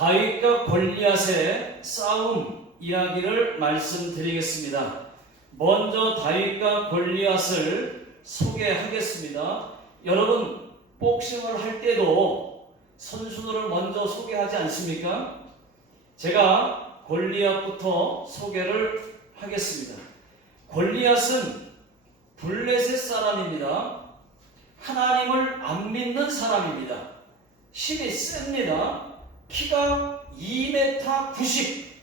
다윗과 골리앗의 싸움 이야기를 말씀드리겠습니다. 먼저 다윗과 골리앗을 소개하겠습니다. 여러분, 복싱을 할 때도 선수들을 먼저 소개하지 않습니까? 제가 골리앗부터 소개를 하겠습니다. 골리앗은 블레셋 사람입니다. 하나님을 안 믿는 사람입니다. 힘이 셉니다. 키가 2m 90,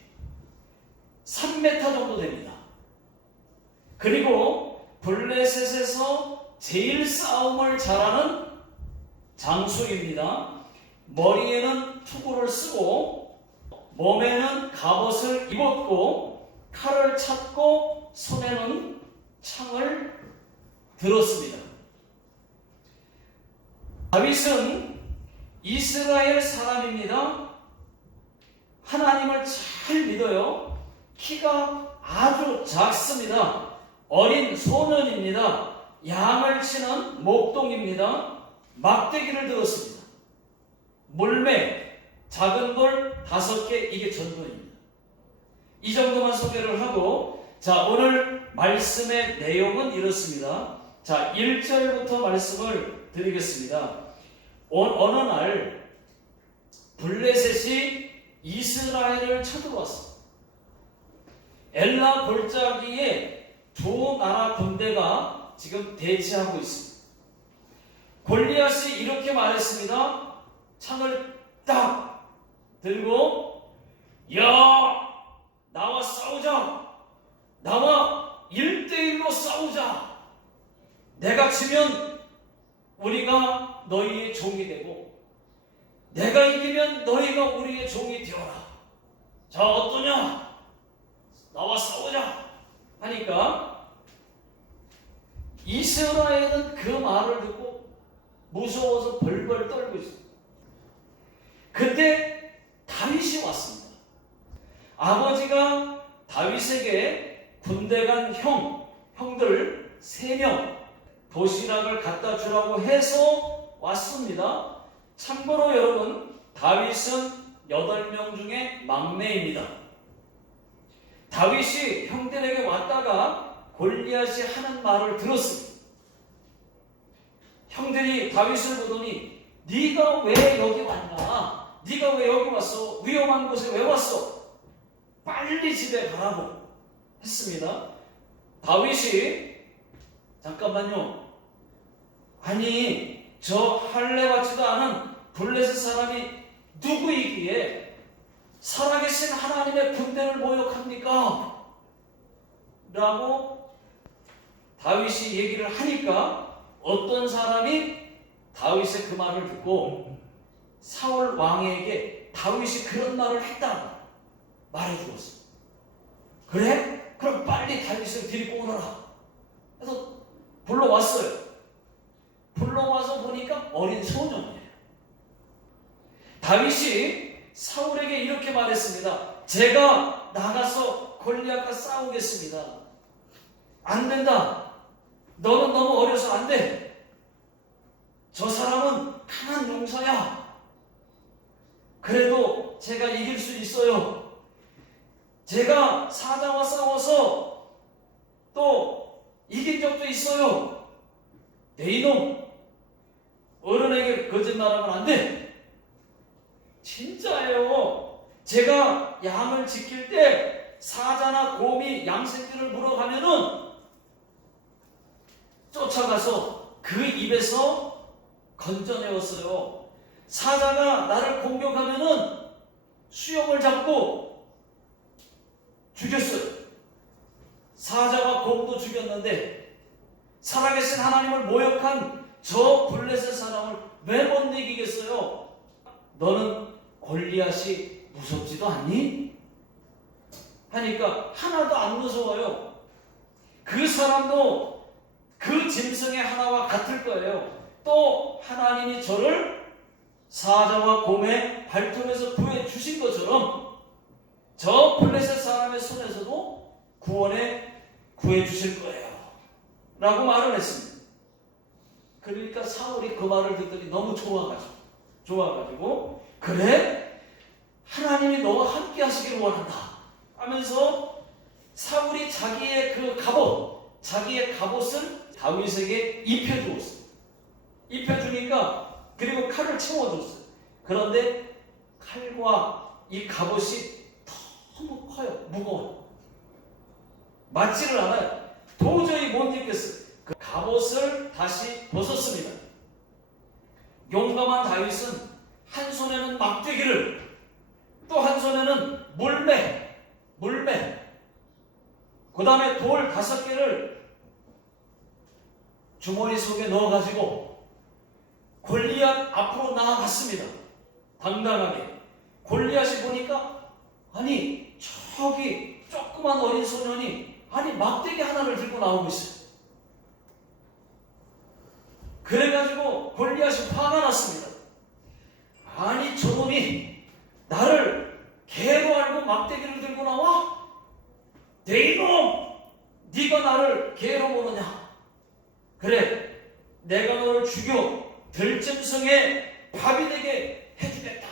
3m 정도 됩니다. 그리고 블레셋에서 제일 싸움을 잘하는 장수입니다. 머리에는 투구를 쓰고 몸에는 갑옷을 입었고 칼을 찾고 손에는 창을 들었습니다. 다윗은 이스라엘 사람입니다. 하나님을 잘 믿어요. 키가 아주 작습니다. 어린 소년입니다. 양을 치는 목동입니다. 막대기를 들었습니다. 물매, 작은 돌 5개, 이게 전도입니다. 이 정도만 소개를 하고, 자, 오늘 말씀의 내용은 이렇습니다. 자, 1절부터 말씀을 드리겠습니다. 어느 날 블레셋이 이스라엘을 쳐들어왔습니다. 엘라 골짜기에 두 나라 군대가 지금 대치하고 있습니다. 골리앗이 이렇게 말했습니다. 창을 딱 들고, 야, 나와 싸우자. 나와 1대1로 싸우자. 내가 지면 우리가 너희의 종이 되고, 내가 이기면 너희가 우리의 종이 되어라. 자, 어떠냐? 나와 싸우자. 하니까 이스라엘은 그 말을 듣고 무서워서 벌벌 떨고 있습니다. 그때 다윗이 왔습니다. 아버지가 다윗에게 군대 간 형들 3명 도시락을 갖다 주라고 해서 왔습니다. 참고로 여러분, 다윗은 8명 중에 막내입니다. 다윗이 형들에게 왔다가 골리앗이 하는 말을 들었습니다. 형들이 다윗을 보더니, 네가 왜 여기 왔냐? 네가 왜 여기 왔어? 위험한 곳에 왜 왔어? 빨리 집에 가라고 했습니다. 다윗이, 잠깐만요. 아니, 저 할례 받지도 않은 블레셋 사람이 누구이기에 살아계신 하나님의 군대를 모욕합니까? 라고 다윗이 얘기를 하니까 어떤 사람이 다윗의 그 말을 듣고 사울 왕에게 다윗이 그런 말을 했다고 말해주었어. 그래? 그럼 빨리 다윗을 데리고 오너라. 그래서 불러왔어요. 불러와서 보니까 어린 소년이에요. 다윗이 사울에게 이렇게 말했습니다. 제가 나가서 골리앗과 싸우겠습니다. 안 된다. 너는 너무 어려서 안 돼. 저 사람은 강한 용사야. 그래도 제가 이길 수 있어요. 제가 사자와 싸워서 또 이긴 적도 있어요. 내 이놈, 어른에게 거짓말하면 안 돼. 진짜예요. 제가 양을 지킬 때 사자나 곰이 양 새끼를 물어가면은 쫓아가서 그 입에서 건져내었어요. 사자가 나를 공격하면은 수염을 잡고 죽였어요. 사자와 곰도 죽였는데 살아계신 하나님을 모욕한 저 블레셋 사람을 왜 못 이기겠어요? 너는 골리앗이 무섭지도 않니? 하니까 하나도 안 무서워요. 그 사람도 그 짐승의 하나와 같을 거예요. 또 하나님이 저를 사자와 곰의 발톱에서 구해 주신 것처럼 저 블레셋 사람의 손에서도 구해 주실 거예요. 라고 말을 했습니다. 그러니까 사울이 그 말을 듣더니 너무 좋아가지고 그래? 하시기를 원한다 하면서 사울이 자기의 자기의 갑옷을 다윗에게 입혀주었어요. 입혀주니까 그리고 칼을 채워줬어요. 그런데 칼과 이 갑옷이 너무 커요. 무거워요. 맞지를 않아요. 도저히 못 입겠어요. 그 갑옷을 다시 벗었습니다. 용감한 다윗은 한 손에는 막대기를, 또 한 손에는 물매, 그 다음에 돌 5개를 주머니 속에 넣어가지고 골리앗 앞으로 나아갔습니다. 당당하게. 골리앗이 보니까 아니 저기 조그만 어린 소년이 막대기 하나를 들고 나오고 있어요. 그래가지고 골리앗이 화가 났습니다. 아니 저놈이 나를 개로 알고 막대기를 들고 나와? 내 이놈! 네가 나를 개로 보느냐? 그래, 내가 너를 죽여 들짐승의 밥이 되게 해주겠다.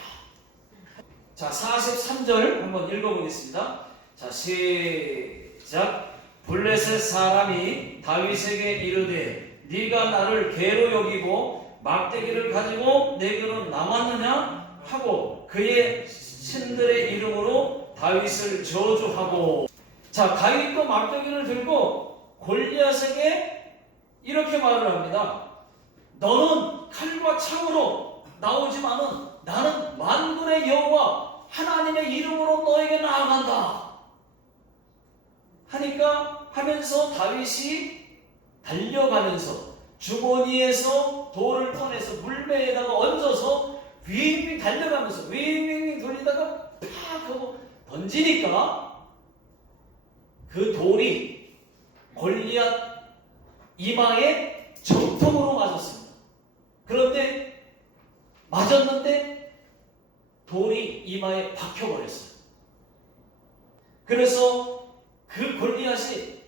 자, 43절 한번 읽어보겠습니다. 자, 시작. 블레셋 사람이 다윗에게 이르되 네가 나를 개로 여기고 막대기를 가지고 내게로 나왔느냐 하고 그의 신들의 이름으로 다윗을 저주하고. 자, 다윗도 막대기를 들고 골리앗에게 이렇게 말을 합니다. 너는 칼과 창으로 나오지만은 나는 만군의 여호와 하나님의 이름으로 너에게 나아간다 하면서 다윗이 달려가면서 주머니에서 돌을 꺼내서 물매에다가 얹어서 윙윙 달려가면서 윙윙 돌리다가 팍 하고 던지니까 그 돌이 골리앗 이마에 정통으로 맞았습니다. 그런데 맞았는데 돌이 이마에 박혀버렸어요. 그래서 그 골리앗이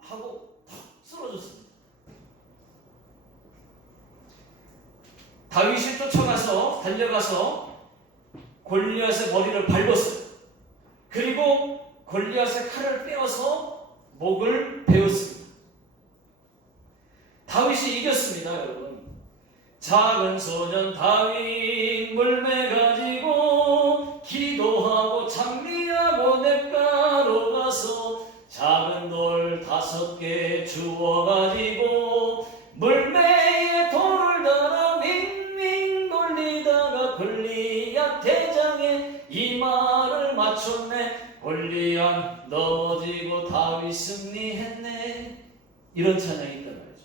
하고 탁 쓰러졌습니다. 다윗이 달려가서 골리앗의 머리를 밟았어요. 그리고 골리앗의 칼을 빼어서 목을 베었습니다. 다윗이 이겼습니다, 여러분. 작은 소년 다윗 물매 가지고 기도하고 장리하고 냇가로 가서 작은 돌 5개 주워가지고 물매에 돌을 달아 윙윙 돌리다가 골리앗 대장에 이마를 맞췄네. 골리앗 넘어지고 다윗 승리했네. 이런 찬양이 있단 말이죠.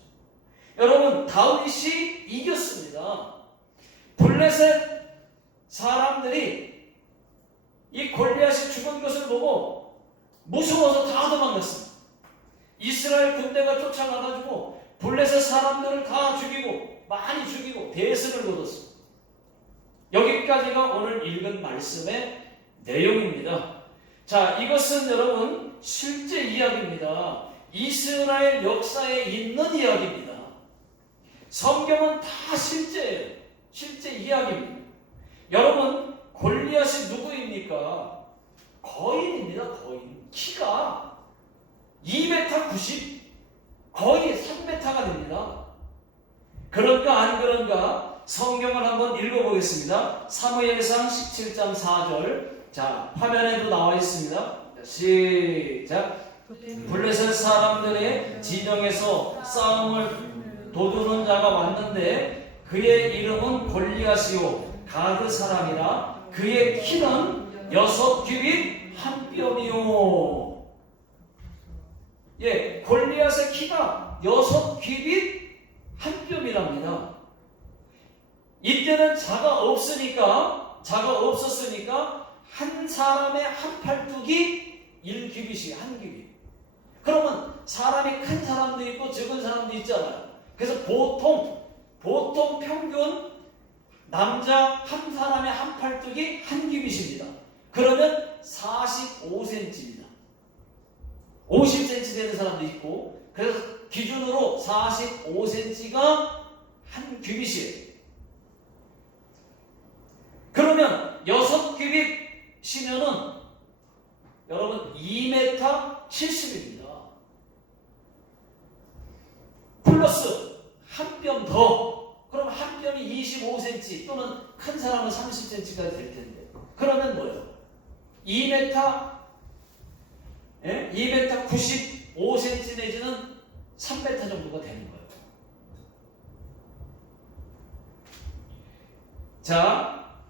여러분, 다윗이 이겼습니다. 블레셋 사람들이 이 골리앗이 죽은 것을 보고 무서워서 다 도망갔습니다. 이스라엘 군대가 쫓아가가지고 블레셋 사람들을 다 죽이고 많이 죽이고 대승을 거뒀습니다. 여기까지가 오늘 읽은 말씀의 내용입니다. 자, 이것은 여러분 실제 이야기입니다. 이스라엘 역사에 있는 이야기입니다. 성경은 다 실제예요. 실제 이야기입니다. 여러분, 골리앗이 누구입니까? 거인입니다. 거인. 키가 2m 90, 거의 3m가 됩니다. 그런가 안 그런가 성경을 한번 읽어보겠습니다. 사무엘상 17장 4절. 자, 화면에도 나와 있습니다. 시작. 블레셋 사람들의 진영에서 싸움을 도두는 자가 왔는데 그의 이름은 골리앗이요 가드 사람이라 그의 키는 6규빗 1뼘이요. 예, 골리앗의 키가 6규빗 1뼘이랍니다. 이때는 자가 없었으니까 한 사람의 한 팔뚝이 1규빗이 1규빗. 그러면 사람이 큰 사람도 있고 적은 사람도 있잖아요. 그래서 보통 평균 남자 한 사람의 한 팔뚝이 1규빗입니다. 그러면 45cm입니다. 50cm 되는 사람도 있고, 그래서 기준으로 45cm가 1규빗이에요. 그러면 6규빗 5cm까지 될 텐데. 그러면 뭐예요? 2m, 예? 2m 95cm 내지는 3m 정도가 되는 거예요. 자,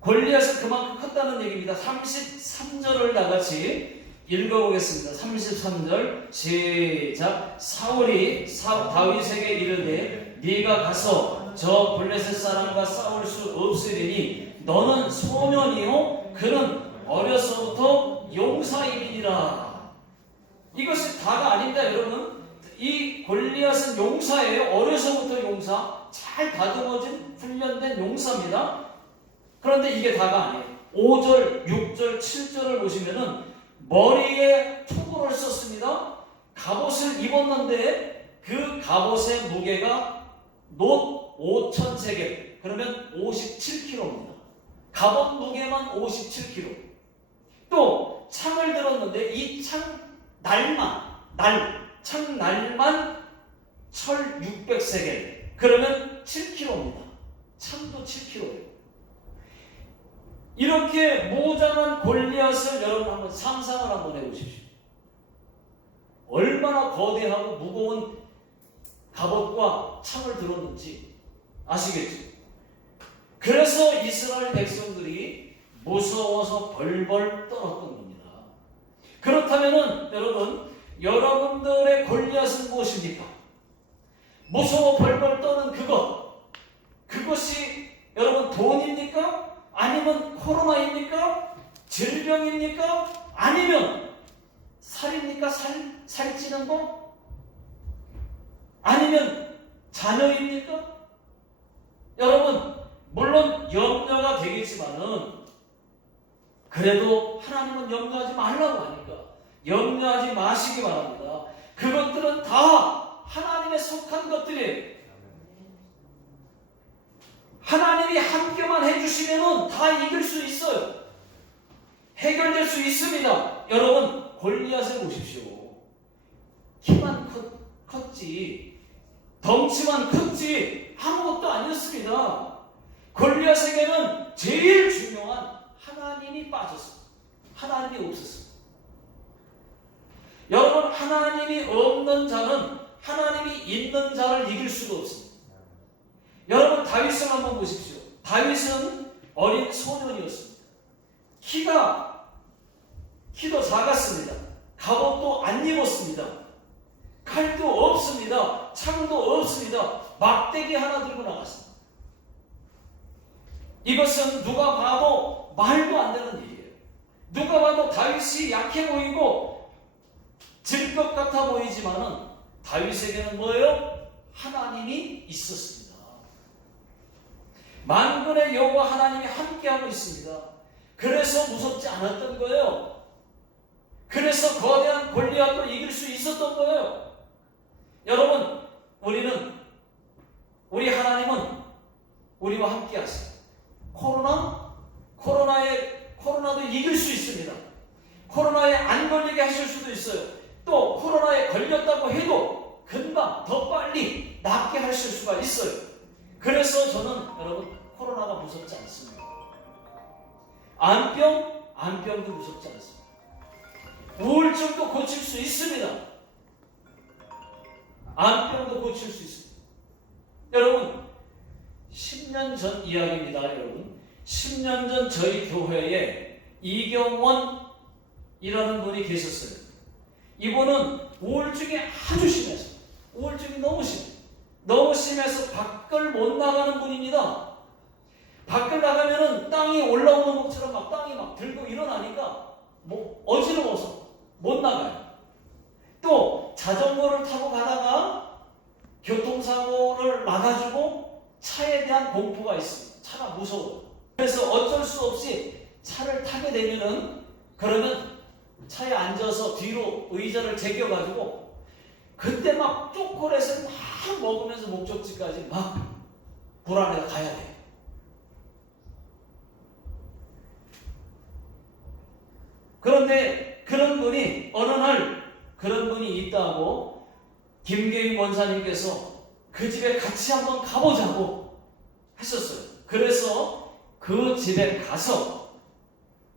골리앗은 그만큼 컸다는 얘기입니다. 33절을 다 같이 읽어보겠습니다. 33절 시작. 사울이 다윗에게 이르되 네가 가서 저 블레셋 사람과 싸울 수 없으리니 너는 소년이요 그는 어려서부터 용사이니라. 이것이 다가 아닙니다, 여러분. 이 골리앗은 용사예요. 어려서부터 용사, 잘 다듬어진 훈련된 용사입니다. 그런데 이게 다가 아니에요. 5절, 6절, 7절을 보시면은 머리에 투구를 썼습니다. 갑옷을 입었는데 그 갑옷의 무게가 놋 5,000세겔, 그러면 57kg입니다. 갑옷 무게만 57kg. 또 창을 들었는데 이 창날만 철 600세겔, 그러면 7kg입니다. 창도 7kg예요. 이렇게 무장한 골리앗을 여러분 한번 상상을 한번 해보십시오. 얼마나 거대하고 무거운 갑옷과 창을 들었는지 아시겠죠? 그래서 이스라엘 백성들이 무서워서 벌벌 떨었던 겁니다. 그렇다면은 여러분들의 골리앗은 무엇입니까? 무서워 벌벌 떠는 그것이 여러분 돈입니까? 아니면 코로나입니까? 질병입니까? 아니면 살입니까? 살찌는 거? 아니면 자녀입니까? 여러분, 물론 염려가 되겠지만은 그래도 하나님은 염려하지 말라고 하니까 염려하지 마시기 바랍니다. 그것들은 다 하나님에 속한 것들이에요. 하나님이 함께만 해주시면은 다 이길 수 있어요. 해결될 수 있습니다. 여러분, 골리앗을 보십시오. 키만 컸지, 덩치만 컸지 아무것도 아니었습니다. 골리앗에게는 제일 중요한 하나님이 빠졌어요. 하나님이 없었어요. 여러분, 하나님이 없는 자는 하나님이 있는 자를 이길 수가 없습니다. 여러분, 다윗을 한번 보십시오. 다윗은 어린 소년이었습니다. 키도 작았습니다. 갑옷도 안 입었습니다. 칼도 없습니다. 창도 없습니다. 막대기 하나 들고 나갔습니다. 이것은 누가 봐도 말도 안 되는 일이에요. 누가 봐도 다윗이 약해 보이고 질 것 같아 보이지만은 다윗에게는 뭐예요? 하나님이 있었습니다. 만군의 여호와 하나님이 함께하고 있습니다. 그래서 무섭지 않았던 거예요. 그래서 거대한 골리앗도 이길 수 있었던 거예요. 여러분, 우리 하나님은 우리와 함께 하세요. 코로나도 이길 수 있습니다. 코로나에 안 걸리게 하실 수도 있어요. 또 코로나에 걸렸다고 해도 금방 더 빨리 낫게 하실 수가 있어요. 그래서 저는 여러분, 코로나가 무섭지 않습니다. 안병도 무섭지 않습니다. 우울증도 고칠 수 있습니다. 안병도 고칠 수 있습니다. 여러분, 10년 전 이야기입니다. 여러분, 10년 전 저희 교회에 이경원이라는 분이 계셨어요. 이분은 우울증이 아주 심해서, 우울증이 너무 심해서 밖을 못 나가는 분입니다. 밖을 나가면은 땅이 올라오는 것처럼 막 땅이 막 들고 일어나니까 어지러워서 못 나가요. 또 자전거를 타고 가다가 교통사고를 나가지고 차에 대한 공포가 있습니다. 차가 무서워요. 그래서 어쩔 수 없이 차를 타게 되면은 그러면 차에 앉아서 뒤로 의자를 제껴가지고 그때 막 초콜릿을 막 먹으면서 목적지까지 막 불안해서 가야 돼요. 그런데 어느 날 그런 분이 있다고 김계인 원사님께서 그 집에 같이 한번 가보자고 했었어요. 그래서 그 집에 가서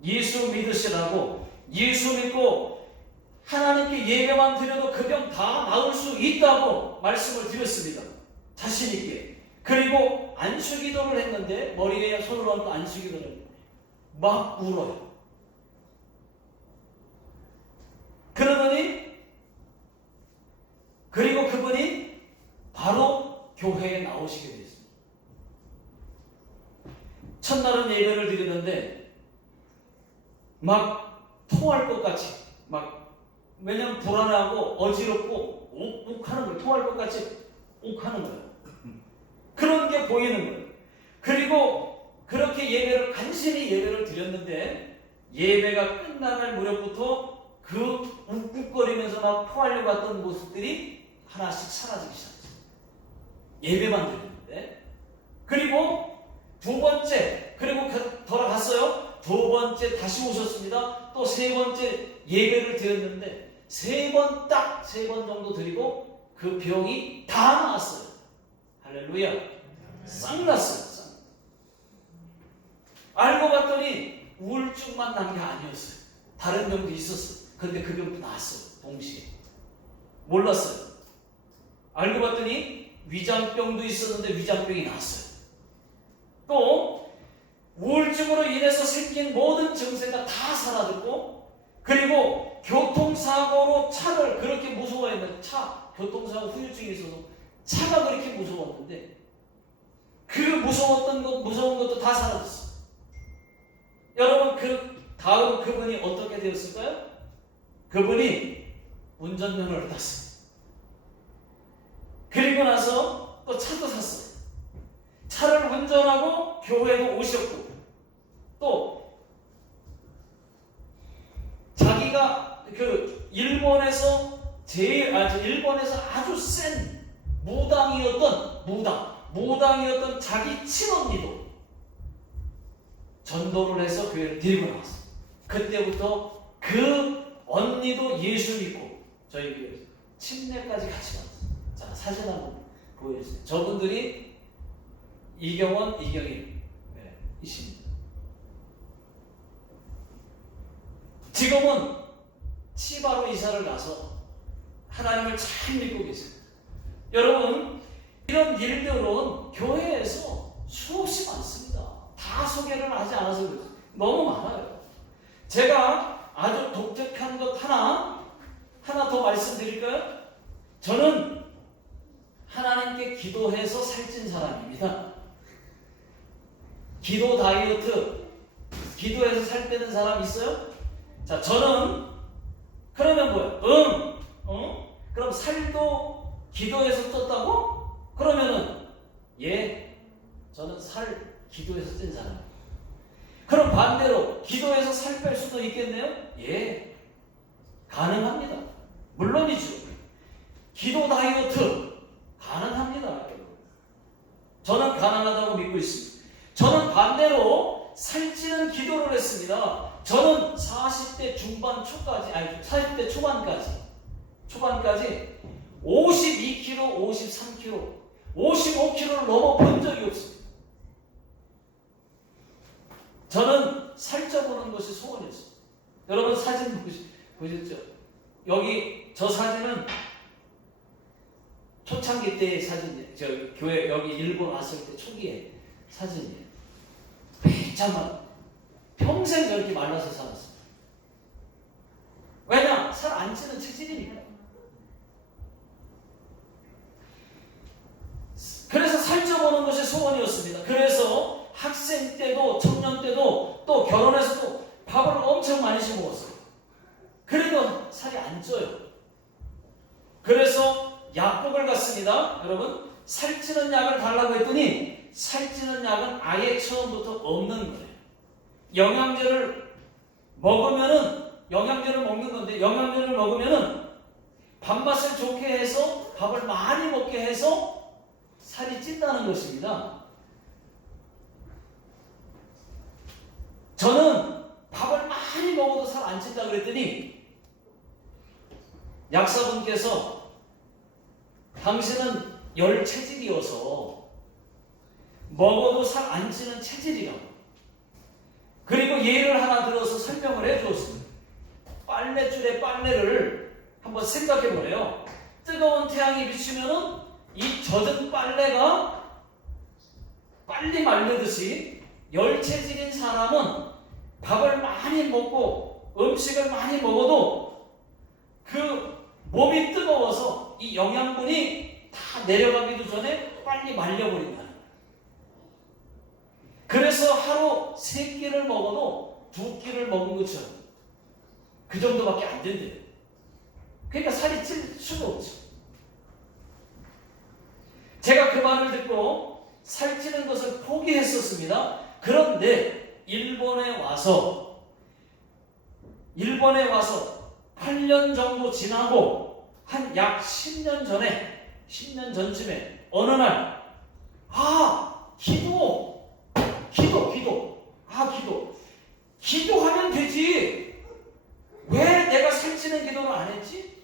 예수 믿으시라고, 예수 믿고 하나님께 예배만 드려도 그 병 다 나을 수 있다고 말씀을 드렸습니다. 자신 있게. 그리고 안수기도를 했는데, 머리에 손을 얹고 안수기도를 막 울어요. 그러더니, 그리고 그분이 바로 교회에 나오시게 됐습니다. 첫날은 예배를 드리는데 막 토할 것 같이, 막, 왜냐면 불안하고 어지럽고 욱욱 하는 거예요. 토할 것 같이 욱 하는 거예요. 그런 게 보이는 거예요. 그리고 그렇게 예배를, 간신히 예배를 드렸는데, 예배가 끝나갈 무렵부터 그 욱욱거리면서 막 토하려고 했던 모습들이 하나씩 사라지기 시작했어요. 예배만 드렸는데. 그리고 두 번째, 그리고 돌아갔어요. 두 번째 다시 오셨습니다. 또 세 번째 예배를 드렸는데, 세 번 정도 드리고 그 병이 다 나았어요. 할렐루야. 싹 났어요. 알고 봤더니 우울증만 난 게 아니었어요. 다른 병도 있었어요. 근데 그 병도 나았어요. 동시에. 몰랐어요. 알고 봤더니 위장병도 있었는데 위장병이 나았어요. 또 우울증으로 인해서 생긴 모든 증세가 다 사라졌고, 그리고 교통사고로 차를 그렇게 무서워했는데, 교통사고 후유증이 있어서 차가 그렇게 무서웠는데, 그 무서운 것도 다 사라졌어요. 여러분, 그 다음 그분이 어떻게 되었을까요? 그분이 운전면허를 땄어요. 그리고 나서 또 차도 샀어요. 차를 운전하고 교회도 오셨고, 또 자기가 일본에서 아주 센 무당이었던 자기 친언니도 전도를 해서 교회를 데리고 나왔어요. 그때부터 그 언니도 예수 믿고 저희 교회에서 침례까지 같이 왔어요. 자, 사진 한번 보여주세요. 저분들이 이경원, 이경일 이십니다. 지금은 치바로 이사를 가서 하나님을 참 믿고 계세요. 여러분, 이런 일들은 교회에서 수없이 많습니다. 다 소개를 하지 않아서 그래요. 너무 많아요. 제가 아주 독특한 것 하나 더 말씀드릴까요? 저는 하나님께 기도해서 살찐 사람입니다. 기도 다이어트, 기도해서 살 빼는 사람 있어요? 자, 저는 그러면 뭐예요? 그럼 살도 기도해서 쪘다고? 그러면은 저는 살 기도해서 찐 사람. 그럼 반대로 기도해서 살 뺄 수도 있겠네요? 가능합니다. 물론이죠. 기도 다이어트 가능합니다. 저는 가능하다고 믿고 있습니다. 저는 반대로 살찌는 기도를 했습니다. 저는 40대 중반 초까지, 40대 초반까지 52kg, 53kg, 55kg를 넘어본 적이 없습니다. 저는 살쪄보는 것이 소원이었어요. 여러분 사진 보셨죠? 여기 저 사진은 초창기 때의 사진이에요. 저 교회 여기 일본 왔을 때 초기에 사진이에요. 정말 평생 저렇게 말라서 살았어요. 왜냐? 살 안 찌는 체질이니까. 그래서 살쪄보는 것이 소원이었습니다. 그래서 학생 때도 청년 때도 또 결혼해서도 밥을 엄청 많이 씹어먹었어요. 그래도 살이 안 쪄요. 그래서 약국을 갔습니다. 여러분, 살찌는 약을 달라고 했더니 살찌는 약은 아예 처음부터 없는 거예요. 영양제를 먹는 건데, 영양제를 먹으면은 밥맛을 좋게 해서 밥을 많이 먹게 해서 살이 찐다는 것입니다. 저는 밥을 많이 먹어도 살 안 찐다 그랬더니 약사분께서 당신은 열 체질이어서 먹어도 살 안 찌는 체질이라고. 그리고 예를 하나 들어서 설명을 해주었습니다. 빨랫줄에 빨래를 한번 생각해 보래요. 뜨거운 태양이 비치면은 이 젖은 빨래가 빨리 마르듯이 열체질인 사람은 밥을 많이 먹고 음식을 많이 먹어도 그 몸이 뜨거워서 이 영양분이 다 내려가기도 전에 빨리 말려버린다. 그래서 하루 3끼를 먹어도 2끼를 먹은 것처럼 그 정도밖에 안 된대요. 그러니까 살이 찔 수도 없죠. 제가 그 말을 듣고 살찌는 것을 포기했었습니다. 그런데 일본에 와서 8년 정도 지나고 한 약 10년 전쯤에 어느 날 기도하면 되지. 왜 내가 살찌는 기도를 안 했지?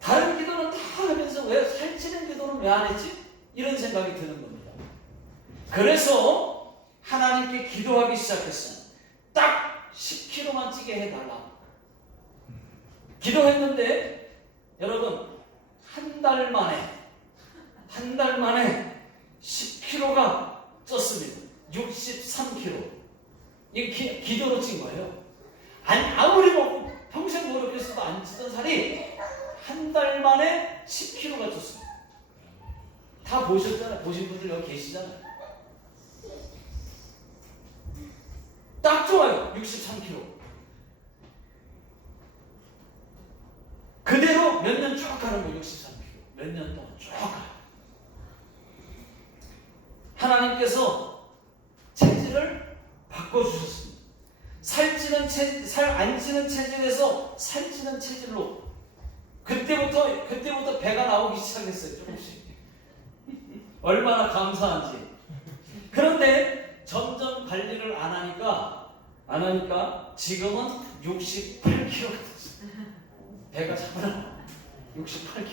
다른 기도는 다 하면서 왜 살찌는 기도는 왜 안 했지? 이런 생각이 드는 겁니다. 그래서 하나님께 기도하기 시작했어요. 딱 10kg만 찌게 해달라. 기도했는데 여러분 한 달 만에 10kg가 쪘습니다. 63kg. 이게 기도로 찐 거예요. 아무리 먹고 평생 노력했어도 안 찌던 살이 한 달 만에 10kg가 쪘습니다. 다 보셨잖아요. 보신 분들 여기 계시잖아요. 딱 좋아요. 63kg. 그대로 몇 년 쭉 가는 거예요. 63kg. 몇 년 동안 쭉 가요. 하나님께서 체질을 바꿔주셨습니다. 살 안 찌는 체질에서 살찌는 체질로 그때부터 배가 나오기 시작했어요. 조금씩. 얼마나 감사한지. 그런데 점점 관리를 안 하니까 지금은 68kg가 됐어요. 배가 잡으라. 68kg.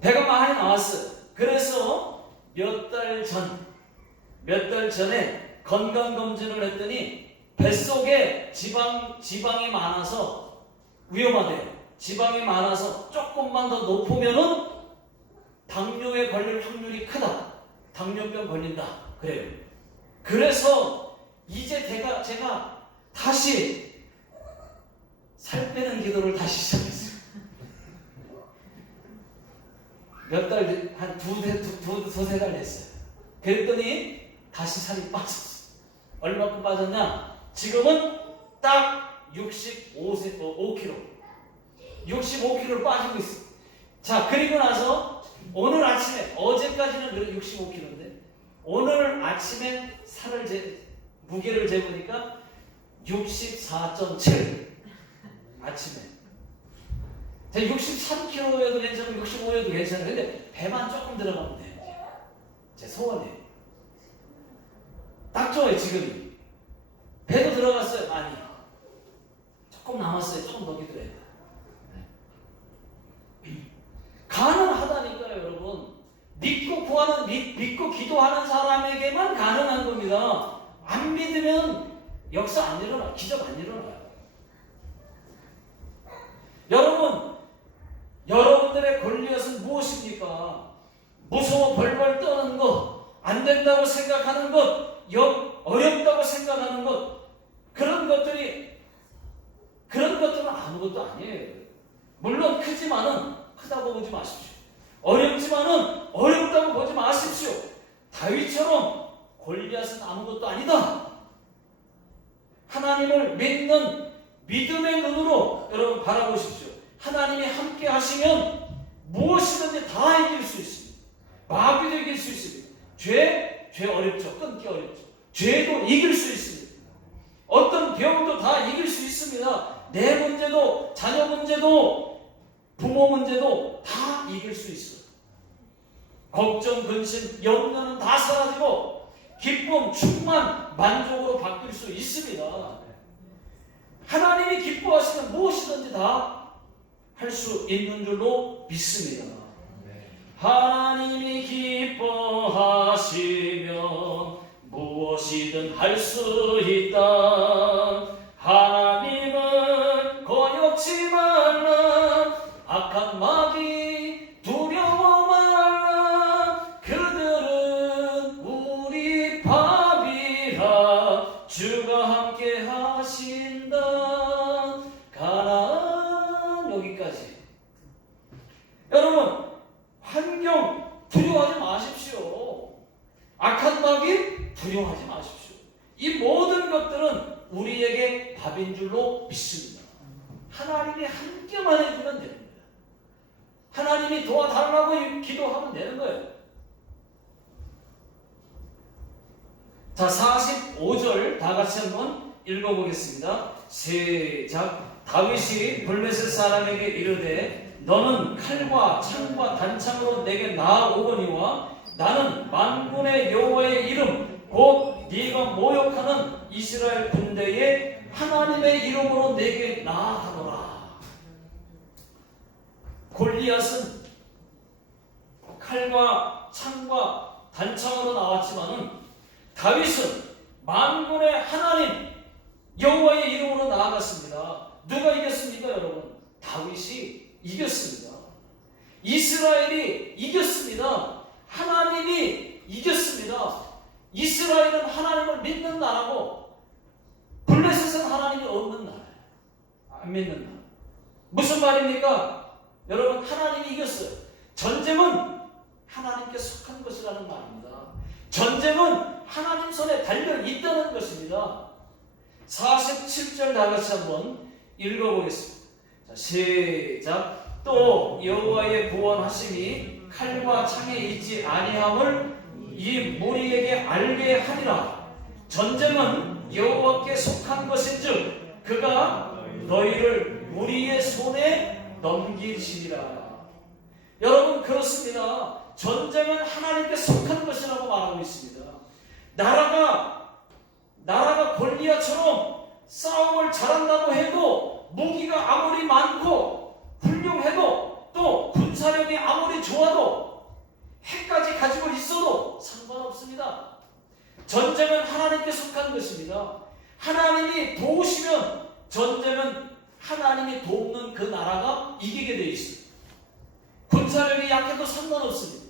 배가 많이 나왔어요. 그래서 몇 달 전에 건강검진을 했더니 뱃속에 지방이 많아서 위험하대요. 지방이 많아서 조금만 더 높으면은 당뇨에 걸릴 확률이 크다. 당뇨병 걸린다. 그래요. 그래서 이제 제가 다시 살 빼는 기도를 다시 시작했어요. 몇 달, 한 두세 달 됐어요. 그랬더니 다시 살이 빠졌어요. 얼마큼 빠졌냐? 지금은 딱 5kg. 65kg로 빠지고 있어요. 자, 그리고 나서 오늘 아침에, 어제까지는 65kg인데, 오늘 아침에 무게를 재보니까 64.7. 아침에. 63kg여도 괜찮고 65여도 괜찮아요. 근데 배만 조금 들어가면 돼요. 제 소원이에요. 딱 좋아요, 지금이. 배도 들어갔어요, 많이. 조금 남았어요. 조금 더 기도해야 돼요. 가능하다니까요, 여러분. 믿고 기도하는 사람에게만 가능한 겁니다. 안 믿으면 역사 안 일어나요. 기적 안 일어나요. 여러분들의 골리앗은 무엇입니까? 무서워 벌벌 떠는 것, 안 된다고 생각하는 것, 어렵다고 생각하는 것, 그런 것들은 아무것도 아니에요. 물론 크지만은 크다고 보지 마십시오. 어렵지만은 어렵다고 보지 마십시오. 다윗처럼 골리앗은 아무것도 아니다. 하나님을 믿는 믿음의 눈으로 여러분 바라보십시오. 하나님이 함께 하시면 무엇이든지 다 이길 수 있습니다. 마귀도 이길 수 있습니다. 죄 어렵죠. 끊기 어렵죠. 죄도 이길 수 있습니다. 어떤 병도 다 이길 수 있습니다. 내 문제도, 자녀 문제도, 부모 문제도 다 이길 수 있어요. 걱정, 근심, 염려는 다 사라지고 기쁨, 충만, 만족으로 바뀔 수 있습니다. 하나님이 기뻐하시면 무엇이든지 다 할 수 있는 줄로 믿습니다. 하나님이 기뻐하시면 무엇이든 할 수 있다. 하나님을 거역지 말라. 악한 마귀 두려워 말라. 그들은 우리 밥이라. 주가 함께 하신다. 가나안. 여기까지. 여러분, 환경 두려워하지 마십시오. 악한 마귀 두려워하지 마십시오. 이 모든 것들은 우리에게 밥인 줄로 믿습니다. 하나님이 함께만 해주면 됩니다. 하나님이 도와달라고 기도하면 되는 거예요. 자, 45절 다 같이 한번 읽어보겠습니다. 시작. 다윗이 블레셋 사람에게 이르되 너는 칼과 창과 단창으로 내게 나아오거니와 나는 만군의 여호와의 이름 곧 네가 모욕하는 이스라엘 군대의 하나님의 이름으로 내게 나아가노라. 골리앗은 칼과 창과 단창으로 나왔지만은 다윗은 만군의 하나님 여호와의 이름으로 나아갔습니다. 누가 이겼습니까, 여러분? 다윗이 이겼습니다. 이스라엘이 이겼습니다. 하나님이 이겼습니다. 이스라엘은 하나님을 믿는 나라고 블레셋은 하나님이 없는 나라예요. 안 믿는 나라. 무슨 말입니까? 여러분, 하나님이 이겼어요. 전쟁은 하나님께 속한 것이라는 말입니다. 전쟁은 하나님 손에 달려 있다는 것입니다. 47절 다 같이 한번 읽어보겠습니다. 자, 시작. 또 여호와의 구원하심이 칼과 창에 있지 아니함을 이 무리에게 알게 하리라. 전쟁은 여호와께 속한 것인즉 그가 너희를 무리의 손에 넘기시리라. 여러분, 그렇습니다. 전쟁은 하나님께 속한 것이라고 말하고 있습니다. 나라가 골리앗처럼 싸움을 잘한다고 해도 무기가 아무리 많고 훌륭해도 또 군사력이 아무리 좋아도 핵까지 가지고 있어도 상관없습니다. 전쟁은 하나님께 속한 것입니다. 하나님이 도우시면 전쟁은 하나님이 돕는 그 나라가 이기게 되어 있습니다. 군사력이 약해도 상관없습니다.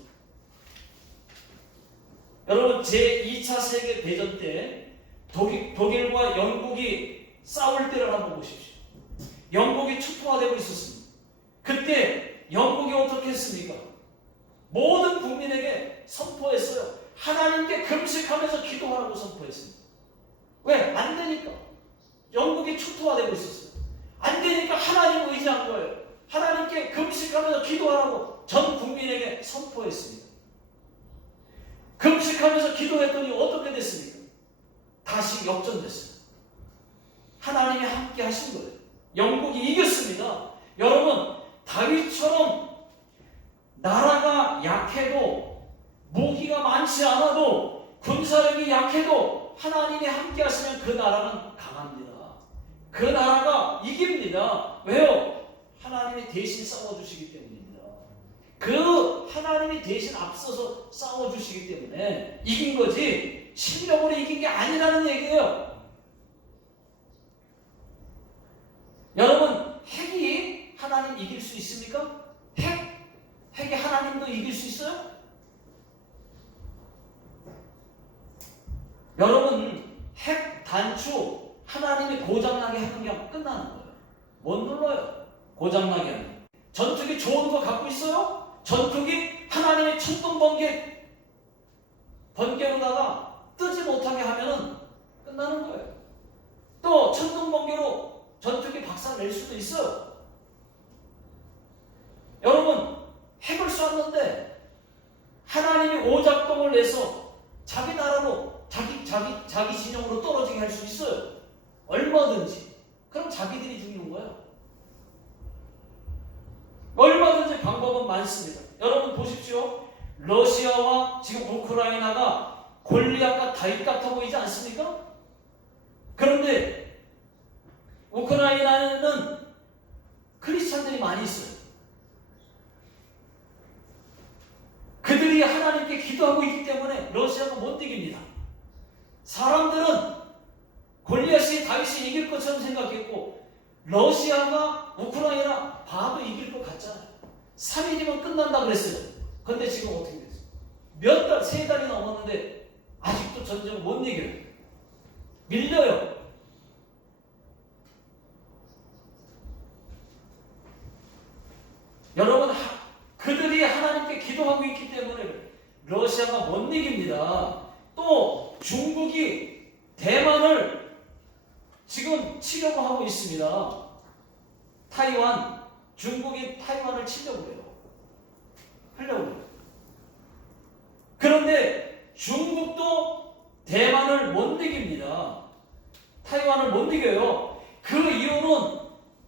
여러분, 제2차 세계대전 때 독일과 영국이 싸울 때를 한번 보십시오. 영국이 초토화되고 있었습니다. 그때 영국이 어떻게 했습니까? 모든 국민에게 선포했어요. 하나님께 금식하면서 기도하라고 선포했습니다. 왜? 안 되니까. 영국이 초토화되고 있었어요. 안 되니까 하나님 의지한 거예요. 하나님께 금식하면서 기도하라고 전 국민에게 선포했습니다. 금식하면서 기도했더니 어떻게 됐습니까? 다시 역전됐어요. 하나님이 함께 하신 거예요. 영국이 이겼습니다. 여러분, 다윗처럼 나라가 약해도 무기가 많지 않아도 군사력이 약해도 하나님이 함께 하시면 그 나라는 강합니다. 그 나라가 이깁니다. 왜요? 하나님이 대신 싸워주시기 때문입니다. 그 하나님이 대신 앞서서 싸워주시기 때문에 이긴 거지 실력으로 이긴 게 아니라는 얘기예요. 여러분, 핵이 하나님 이길 수 있습니까? 핵이 하나님도 이길 수 있어요? 여러분, 핵 단추 하나님이 고장나게 하는 게 끝나는 거예요. 못 눌러요. 고장나게 하는. 전투기 좋은 거 갖고 있어요? 전투기 하나님의 천둥 번개로다가 뜨지 못하게 하면은 끝나는 거예요. 또 천둥 번개로 전투기 박살낼 수도 있어요. 여러분, 핵을 쐈는데 하나님이 오작동을 내서 자기 나라로 자기 진영으로 떨어지게 할 수 있어요. 얼마든지. 그럼 자기들이 죽는 거예요. 얼마든지 방법은 많습니다. 여러분 보십시오. 러시아와 지금 우크라이나가 골리앗과 다윗 같아 보이지 않습니까? 그런데 우크라이나는 크리스찬들이 많이 있어요. 그들이 하나님께 기도하고 있기 때문에 러시아가 못 이깁니다. 사람들은 골리앗이 다윗이 이길 것처럼 생각했고 러시아가 우크라이나 봐도 이길 것 같잖아요. 3일이면 끝난다 그랬어요. 근데 지금 어떻게 됐어요? 몇 달, 3달이 넘었는데 아직도 전쟁을 못 이겨요. 밀려요. 여러분, 그들이 하나님께 기도하고 있기 때문에 러시아가 못 이깁니다. 또 중국이 대만을 지금 치려고 하고 있습니다. 타이완, 중국이 타이완을 치려고 해요. 하려고 해요. 그런데 중국도 대만을 못 이깁니다. 타이완을 못 이겨요. 그 이유는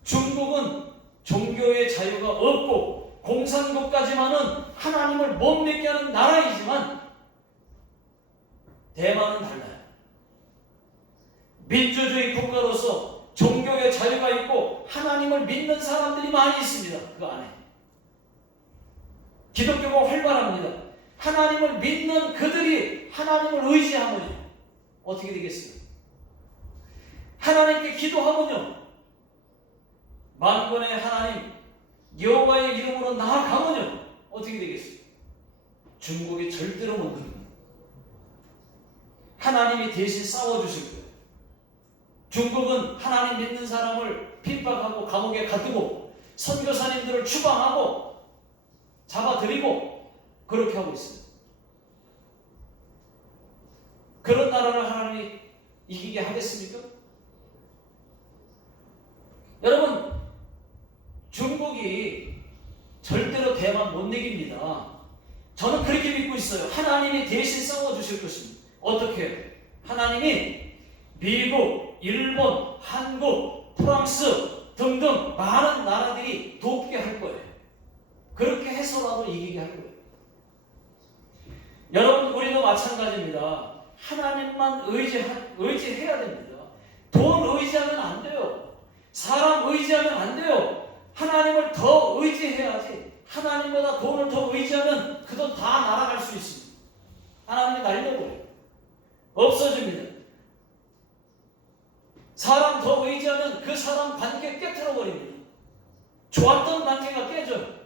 중국은 종교의 자유가 없고 공산국가지만은 하나님을 못 믿게 하는 나라이지만 대만은 달라요. 민주주의 국가로서 종교의 자유가 있고 하나님을 믿는 사람들이 많이 있습니다. 그 안에 기독교가 활발합니다. 하나님을 믿는 그들이 하나님을 의지하면요 어떻게 되겠어요? 하나님께 기도하면요 만군의 하나님 여호와의 이름으로 나아가면요 어떻게 되겠어요? 중국이 절대로 못 이깁니다. 하나님이 대신 싸워주실 거예요. 중국은 하나님 믿는 사람을 핍박하고 감옥에 가두고 선교사님들을 추방하고 잡아들이고 그렇게 하고 있어요. 그런 나라를 하나님이 이기게 하겠습니까? 여러분, 중국이 절대로 대만 못 이깁니다. 저는 그렇게 믿고 있어요. 하나님이 대신 싸워주실 것입니다. 어떻게? 하나님이 미국, 일본, 한국, 프랑스 등등 많은 나라들이 돕게 할 거예요. 그렇게 해서라도 이기게 할 거예요. 여러분, 우리도 마찬가지입니다. 하나님만 의지해야 됩니다. 돈 의지하면 안 돼요. 사람 의지하면 안 돼요. 하나님을 더 의지해야지. 하나님보다 돈을 더 의지하면 그 돈 다 날아갈 수 있습니다. 하나님이 날려버려요. 없어집니다. 사람 더 의지하면 그 사람 관계 깨트려 버립니다. 좋았던 관계가 깨져요.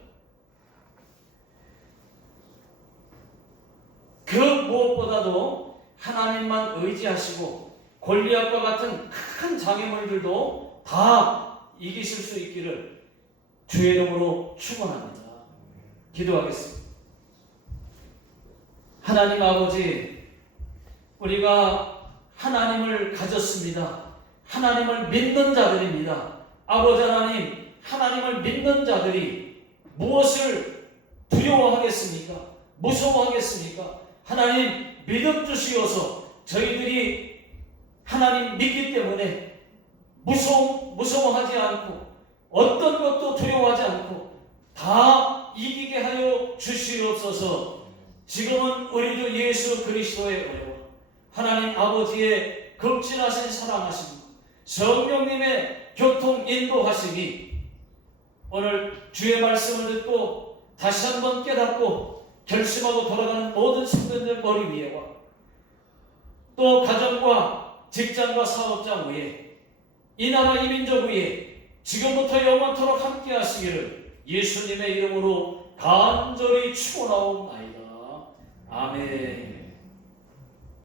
그 무엇보다도 하나님만 의지하시고 골리앗과 같은 큰 장애물들도 다 이기실 수 있기를 주의 이름으로 축원합니다. 기도하겠습니다. 하나님 아버지, 우리가 하나님을 가졌습니다. 하나님을 믿는 자들입니다. 아버지 하나님, 하나님을 믿는 자들이 무엇을 두려워하겠습니까? 무서워하겠습니까? 하나님 믿음 주시어서 저희들이 하나님 믿기 때문에 무서워하지 않고 어떤 것도 두려워하지 않고 다 이기게 하여 주시옵소서. 지금은 우리도 예수 그리스도의 은혜와 하나님 아버지의 극진하신 사랑하심, 성령님의 교통 인도하심이 오늘 주의 말씀을 듣고 다시 한번 깨닫고 결심하고 돌아가는 모든 성도들 머리 위에와 또 가정과 직장과 사업장 위에 이 나라 이 민족 위에 지금부터 영원토록 함께 하시기를 예수님의 이름으로 간절히 축원하옵나이다. 아멘.